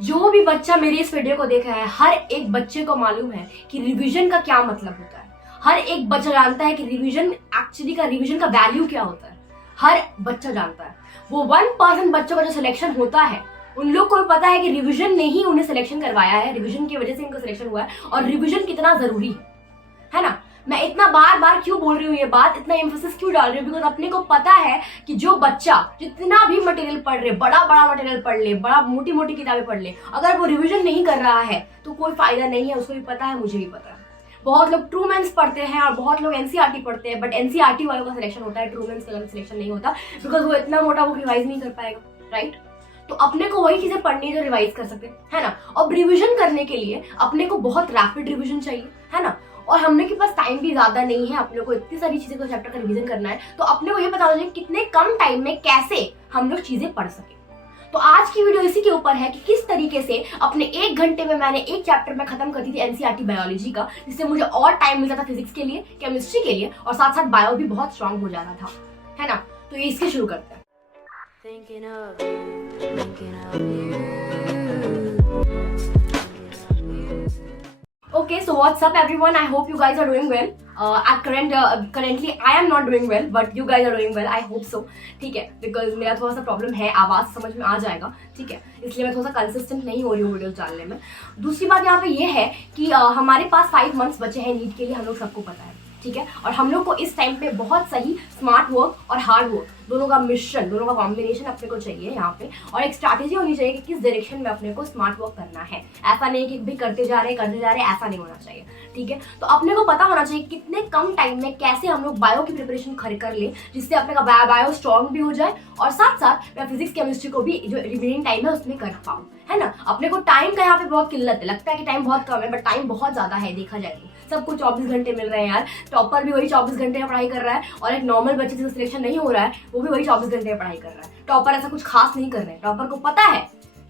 जो भी बच्चा मेरी इस वीडियो को देख रहा है, हर एक बच्चे को मालूम है कि रिवीजन का क्या मतलब होता है। हर एक बच्चा जानता है कि रिवीजन का वैल्यू क्या होता है। हर बच्चा जानता है। वो 1% बच्चों का जो सिलेक्शन होता है, उन लोग को पता है कि रिवीजन ने ही उन्हें सिलेक्शन करवाया है, रिवीजन की वजह से इनको सिलेक्शन हुआ है और रिवीजन कितना जरूरी है ना। मैं इतना बार बार क्यों बोल रही हूँ ये बात, इतना एम्फेसिस क्यों डाल रही हूँ, बिकॉज अपने को पता है कि जो बच्चा जितना भी मटेरियल पढ़ रहे, बड़ा बड़ा मटेरियल पढ़ ले, बड़ा मोटी मोटी किताबें पढ़ ले, अगर वो रिवीजन नहीं कर रहा है तो कोई फायदा नहीं है। उसको भी पता है, मुझे भी पता है। बहुत लोग ट्रू मेंस पढ़ते हैं और बहुत लोग एनसीईआरटी पढ़ते हैं, बट एनसीईआरटी वालों का सिलेक्शन होता है, ट्रू मेंस का सिलेक्शन नहीं होता, बिकॉज वो इतना मोटा वो रिवाइज नहीं कर पाएगा, राइट। तो अपने को वही चीजें पढ़नी है जो रिवाइज कर सकते है ना। और रिविजन करने के लिए अपने को बहुत रैपिड रिविजन चाहिए, है ना। और हमने के पास टाइम भी ज्यादा नहीं है, अपने को इतनी सारी चीजें को चैप्टर का रिवीजन करना है, तो अपने को ये पता होना चाहिए कितने कम टाइम में कैसे हम लोग चीजें पढ़ सके। तो आज की वीडियो इसी के ऊपर है कि किस तरीके से अपने 1 घंटे में मैंने एक चैप्टर में खत्म कर दी थी एनसीईआरटी बायोलॉजी का, जिससे मुझे और टाइम मिलता था फिजिक्स के लिए, केमिस्ट्री के लिए, और साथ साथ बायो भी बहुत स्ट्रांग हो जाता था, है ना। तो ये इसके शुरू करते हैं। Okay, so what's up everyone? I hope you guys are doing well. Currently I am not doing well, but you guys are doing well. I hope so. ठीक है, because मेरा थोड़ा सा प्रॉब्लम है, आवाज समझ में आ जाएगा, ठीक है, इसलिए मैं थोड़ा सा कंसिस्टेंट नहीं हो रही हूँ वीडियो डालने में। दूसरी बात यहाँ पे ये है कि हमारे पास 5 मंथ्स बचे हैं नीट के लिए, हम लोग सबको पता है, ठीक है। और हम लोग को इस टाइम पे बहुत सही स्मार्ट वर्क और हार्ड वर्क दोनों का मिश्रण, दोनों का कॉम्बिनेशन अपने को चाहिए यहाँ पे, और एक स्ट्रैटेजी होनी चाहिए कि किस डायरेक्शन में अपने को स्मार्ट वर्क करना है। ऐसा नहीं कि भी करते जा रहे, ऐसा नहीं होना चाहिए, ठीक है। तो अपने को पता होना चाहिए कितने कम टाइम में कैसे हम लोग बायो की प्रिपरेशन कर ले, जिससे अपने का बायो स्ट्रॉन्ग भी हो जाए, और साथ साथ मैं फिजिक्स केमिस्ट्री को भी जो रिमेनिंग टाइम है उसमें कर पाऊँ, है ना। अपने को टाइम का यहाँ पे बहुत किल्लत है, लगता है कि टाइम बहुत कम है, बट टाइम बहुत ज्यादा है देखा जाए तो। सबको 24 घंटे मिल रहे हैं यार, टॉपर भी वही 24 घंटे में पढ़ाई कर रहा है, और एक नॉर्मल बच्चे जिसका सिलेक्शन नहीं हो रहा है वो भी वही 24 घंटे में पढ़ाई कर रहा है। टॉपर ऐसा कुछ खास नहीं कर रहे हैं, टॉपर को पता है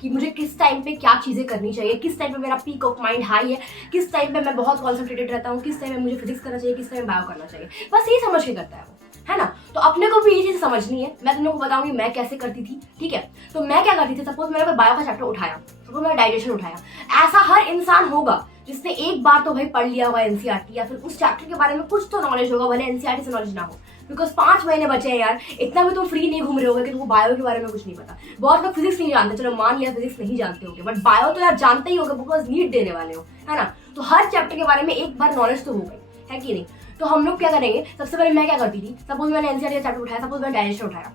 कि मुझे किस टाइम पे क्या चीजें करनी चाहिए, किस टाइम पे मेरा पीक ऑफ माइंड हाई है, किस टाइम पे मैं बहुत कॉन्सेंट्रेटेड रहता हूँ, किस टाइम में मुझे फिजिक्स करना चाहिए, किस टाइम बायो करना चाहिए, बस ये समझ के करता है वो, है ना। तो अपने को भी ये चीज समझनी है। मैं तुम लोग को बताऊंगी मैं कैसे करती थी, ठीक है। तो मैं क्या करती थी, सपोज मैंने कोई बायो का चैप्टर उठाया, सपोज मैंने डाइजेशन उठाया, ऐसा हर इंसान होगा जिसने एक बार तो भाई पढ़ लिया होगा एनसीईआरटी, या फिर उस चैप्टर के बारे में कुछ तो नॉलेज होगा, भले एनसीईआरटी से नॉलेज ना हो, बिकॉज 5 महीने बचे हैं यार, इतना भी तुम फ्री नहीं घूम रहे होगे कि तुमको बायो के बारे में कुछ नहीं पता। बहुत लोग फिजिक्स नहीं जानते, चलो मान लिया फिजिक्स नहीं जानते होगे, बट बायो तो यार जानते ही होगे, बिकॉज नीट देने वाले हो, है ना। तो हर चैप्टर के बारे में एक बार नॉलेज तो हो गई, है कि नहीं। तो हम लोग क्या करेंगे, सबसे पहले मैं क्या करती थी, सपोज मैंने एनसीईआरटी का चैप्टर उठाया, सपोज मैंने डाइजेशन उठाया,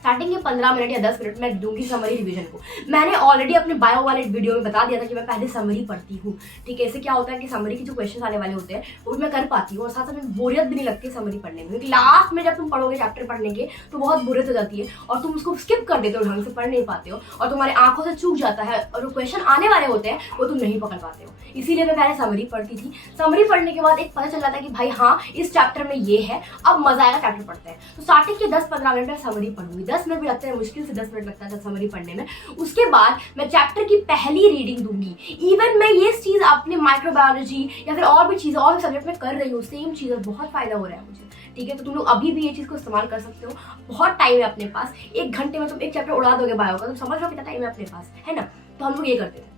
स्टार्टिंग के 15 मिनट या 10 मिनट में दूंगी समरी रिवीजन को। मैंने ऑलरेडी अपने बायो वाले वीडियो में बता दिया था कि मैं पहले समरी पढ़ती हूँ, ठीक है। इससे क्या होता है कि समरी के जो क्वेश्चन आने वाले होते हैं वो मैं कर पाती हूँ, और साथ साथ बोरियत भी नहीं लगती है समरी पढ़ने में, क्योंकि लास्ट में जब तुम पढ़ोगे चैप्टर पढ़ने के तो बहुत बोरियत हो जाती है, और तुम उसको स्किप कर देते हो, ढंग से पढ़ नहीं पाते हो, और तुम्हारे आंखों से चूक जाता है, और जो क्वेश्चन आने वाले होते हैं वो तुम नहीं पकड़ पाते हो। इसीलिए मैं पहले समरी पढ़ती थी। समरी पढ़ने के बाद एक पता चल जाता है कि भाई हाँ इस चैप्टर में ये है, अब मजा आएगा चैप्टर पढ़ते हैं। तो स्टार्टिंग के 10-15 मिनट में समरी पढ़ूंगी, 10 मिनट भी लगते हैं, मुश्किल से 10 मिनट लगता है समरी पढ़ने में। उसके बाद मैं चैप्टर की पहली रीडिंग दूंगी। इवन मैं ये चीज अपने माइक्रोबायोलॉजी या फिर और भी चीजें और भी सब्जेक्ट में कर रही हूँ, सेम चीज, बहुत फायदा हो रहा है मुझे, ठीक है। तो तुम लोग अभी भी ये चीज को इस्तेमाल कर सकते हो, बहुत टाइम है अपने पास, 1 घंटे में तुम एक चैप्टर उड़ा दोगे बायो का, तुम समझ लो कितना टाइम है अपने पास, है ना। तो हम लोग ये करते थे।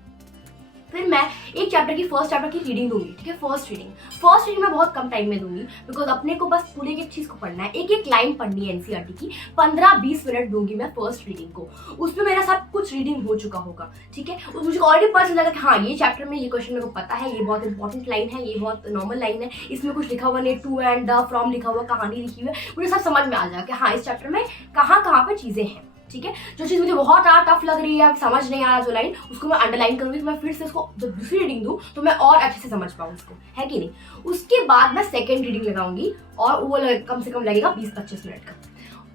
फिर मैं एक चैप्टर की फर्स्ट चैप्टर की रीडिंग दूंगी, ठीक है। फर्स्ट रीडिंग में बहुत कम टाइम में दूंगी, बिकॉज अपने को बस पूरे एक चीज को पढ़ना है, एक लाइन पढ़नी है एनसीईआरटी की। 15-20 मिनट दूंगी मैं फर्स्ट रीडिंग को, उसमें मेरा सब कुछ रीडिंग हो चुका होगा, ठीक है। मुझे ऑलरेडी पता चल जाएगा कि हाँ ये चैप्टर में ये क्वेश्चन मेरे को पता है, ये बहुत इंपॉर्टेंट लाइन है, ये बहुत नॉर्मल लाइन है, इसमें कुछ लिखा हुआ नहीं, टू एंड द फ्रॉम लिखा हुआ, कहानी लिखी हुई है, मुझे सब समझ में आ जाएगा कि हाँ इस चैप्टर में कहाँ कहाँ पे चीजें हैं, ठीक है। जो चीज मुझे बहुत टफ लग रही है, समझ नहीं आ रहा जो लाइन, उसको मैं अंडरलाइन करूंगी, तो मैं फिर से उसको जब दूसरी रीडिंग दूं तो मैं और अच्छे से समझ पाऊँ उसको, है कि नहीं। उसके बाद मैं सेकंड रीडिंग लगाऊंगी, और वो कम से कम लगेगा 20-25 मिनट का।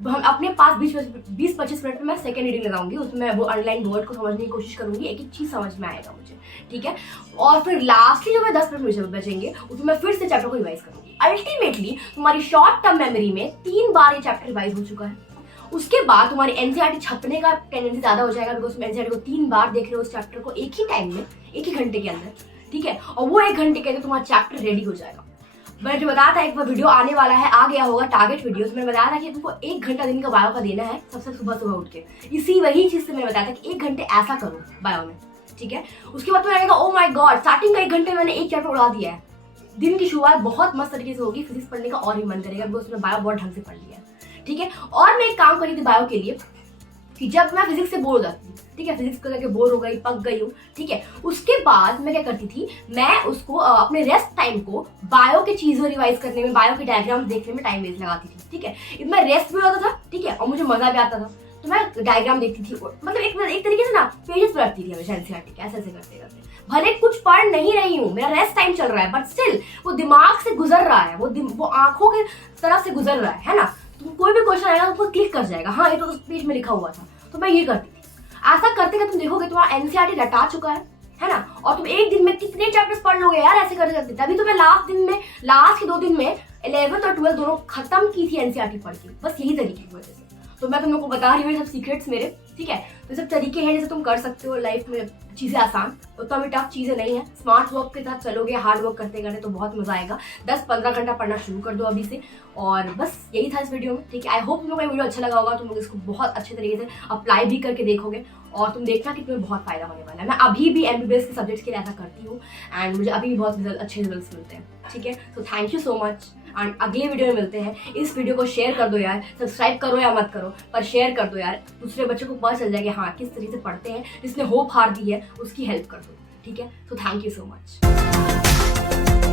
हम अपने पास 20-25 मिनट में मैं सेकंड रीडिंग लगाऊंगी, उसमें वो अंडरलाइन वर्ड को समझने की कोशिश करूंगी, एक एक चीज समझ में आएगा मुझे, ठीक है। और फिर लास्टली जो मैं 10 मिनट मुझे बचेंगे उसमें मैं फिर से चैप्टर को रिवाइज करूंगी। अल्टीमेटली तुम्हारी शॉर्ट टर्म मेमोरी में 3 बार ये चैप्टर रिवाइज हो चुका है। उसके बाद तुम्हारी एनसीईआरटी छपने का टेंडेंसी ज्यादा हो जाएगा, बिकॉज तुम एनसीईआरटी को 3 बार देख रहे हो उस चैप्टर को एक ही टाइम में, एक ही घंटे के अंदर, ठीक है। और वो 1 घंटे के अंदर तुम्हारा चैप्टर रेडी हो जाएगा। मैंने जो बताया था एक वीडियो आने वाला है, आ गया होगा टारगेट वीडियो, मैंने बताया था कि तुमको 1 घंटा दिन का बायो का देना है सबसे सुबह सुबह उठ के। इसी वही चीज से मैंने बताया था कि 1 घंटे ऐसा करो बायो में, ठीक है। उसके बाद तो मैंने कहा ओ माय गॉड, स्टार्टिंग का 1 घंटे मैंने एक चैप्टर उड़ा दिया है। दिन की शुरुआत बहुत मस्त तरीके से होगी, फिजिक्स पढ़ने का और भी मन करेगा बिकॉज उसमें बायो बहुत ढंग से पढ़ लिया है, ठीक है। और मैं एक काम करी थी बायो के लिए कि जब मैं फिजिक्स से बोर हो जाती हूँ, ठीक है, फिजिक्स को करके बोर हो गई, पक गई हूँ, ठीक है, उसके बाद मैं क्या करती थी, मैं उसको अपने रेस्ट टाइम को बायो के चीजों रिवाइज करने में, बायो के डायग्राम देखने में टाइम वेस्ट लगाती थी, ठीक है। इसमें रेस्ट भी होता था, ठीक है, और मुझे मजा भी आता था। तो मैं डायग्राम देखती थी, मतलब एक तरीके से ना पेजेस पलटती थी हमेशा एनसीईआरटी के, ऐसे ऐसे करते करते। भले कुछ पढ़ नहीं रही हूँ, मेरा रेस्ट टाइम चल रहा है, बट स्टिल वो दिमाग से गुजर रहा है, वो आंखों के तरफ से गुजर रहा है ना। तुम कोई भी क्वेश्चन आएगा तो क्लिक कर जाएगा, हाँ ये तो उस पेज में लिखा हुआ था। तो मैं ये करती थी। ऐसा करते करते तुम देखोगे तुम्हारा एनसीईआरटी रटा चुका है ना, और तुम एक दिन में कितने चैप्टर्स पढ़ लोगे यार ऐसे करते करते। तभी तो मैं लास्ट के 2 दिन में 11th और 12th दोनों खत्म की थी एनसीईआरटी पढ़ के, बस यही तरीके की वजह से। तो मैं तुम लोग को बता रही हूँ ये सब सीक्रेट्स मेरे, ठीक है। तो सब तरीके हैं जैसे तुम कर सकते हो लाइफ में चीजें आसान, उतना भी टफ चीजें नहीं है। स्मार्ट वर्क के साथ चलोगे, हार्ड वर्क करते करते तो बहुत मजा आएगा। 10-15 घंटा पढ़ना शुरू कर दो अभी से। और बस यही था इस वीडियो में, ठीक है। आई होप तुम लोग का वीडियो अच्छा लगा होगा, तुम लोग इसको बहुत अच्छे तरीके से अप्लाई भी करके देखोगे और तुम देखना कि तुम्हें बहुत फायदा होने वाला है। मैं अभी भी एमबीबीएस के सब्जेक्ट्स के लिए ऐसा करती हूँ एंड मुझे अभी भी बहुत अच्छे रिजल्ट्स मिलते हैं, ठीक है। तो thank you so much and अगले वीडियो में मिलते हैं। इस वीडियो को शेयर कर दो यार, सब्सक्राइब करो या मत करो, पर शेयर कर दो यार, दूसरे बच्चों को पता चल जाए कि हाँ किस तरीके से पढ़ते हैं, जिसने होप हार दी है उसकी हेल्प कर दो, ठीक है। तो थैंक यू सो मच।